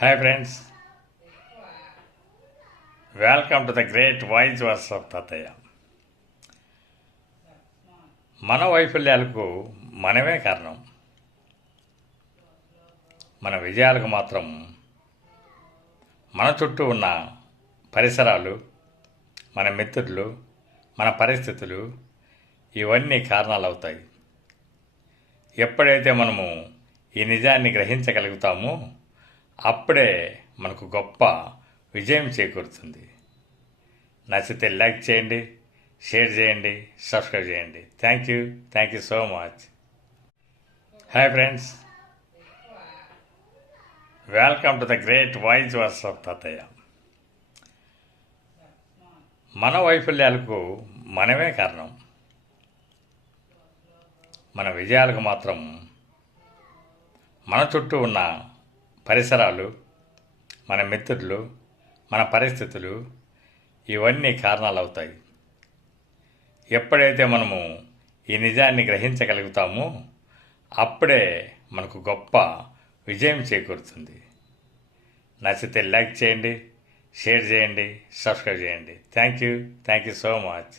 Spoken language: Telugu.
Hi friends, welcome to the great voice verse of తాతయ్య. మన వైఫల్యాలకు మనమే కారణం, మన విజయాలకు మాత్రం మన చుట్టూ ఉన్న పరిసరాలు, మన మిత్రులు, మన పరిస్థితులు ఇవన్నీ కారణాలు అవుతాయి. ఎప్పుడైతే మనము ఈ నిజాన్ని గ్రహించగలుగుతామో అప్పుడే మనకు గొప్ప విజయం చేకూరుతుంది. నచ్చితే లైక్ చేయండి, షేర్ చేయండి, సబ్స్క్రైబ్ చేయండి. Thank you so much. Hi friends, welcome to the great voice verse of తాతయ్య. మన వైఫల్యాలకు మనమే కారణం, మన విజయాలకు మాత్రం మన చుట్టూ ఉన్న పరిసరాలు, మన మిత్రులు, మన పరిస్థితులు ఇవన్నీ కారణాలు అవుతాయి. ఎప్పుడైతే మనము ఈ నిజాన్ని గ్రహించగలుగుతామో అప్పుడే మనకు గొప్ప విజయం చేకూరుతుంది. నచ్చితే లైక్ చేయండి, షేర్ చేయండి, సబ్స్క్రైబ్ చేయండి. Thank you so much.